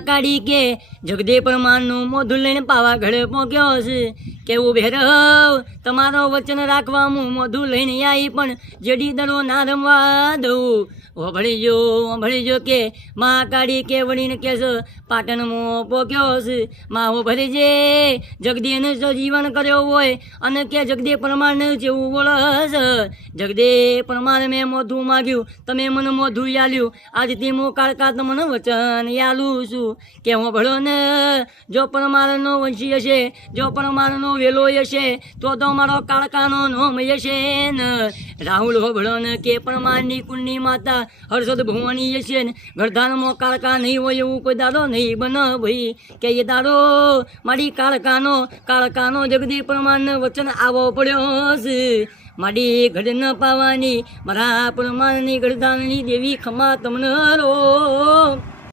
કાઢી કે જગદે પરમારનું મોઢું લઈને પાવાગઢ પહોંચ્યો છે કેવું ભેરવ તમારો વચન રાખવા હું મોઢું લઈને આવી પણ જેડી દડો ના રમવા દઉં ઓભળીજો કે માં કાઢી કે વળીને કે છે પાટણમાં પહોંચ્યો છે માં ઓભળીજે જગદીને જો જીવન કર્યો હોય અને કે જગદે પરમારને જેવું બોલસ જગદે પરમાર મેં મોઢું માગ્યું તમે મને મોઢું યાલ્યું આજથી હું કાળકા તમને વચન યાલું છું કે હું ભળો ને જો પરમારનો વંશી હશે જો પરમારનો વેલો હશે તો મારો કાળકાનો નોમ હશે ને રાહુલ હોભળો ને કે પરમારની કુંડની માતા હર્ષદ ભુવાની હશે ને ગરધાનમાં કાળકા નહીં હોય એવું કોઈ દાડો નહીં બન ભાઈ કે એ દાડો મારી કાળકાનો જગદી પરમારને વચન આવો પડ્યો છે મારી ઘડ ન પાવાની મારા પરમારની ગરધાનની દેવી ખમા તમને રો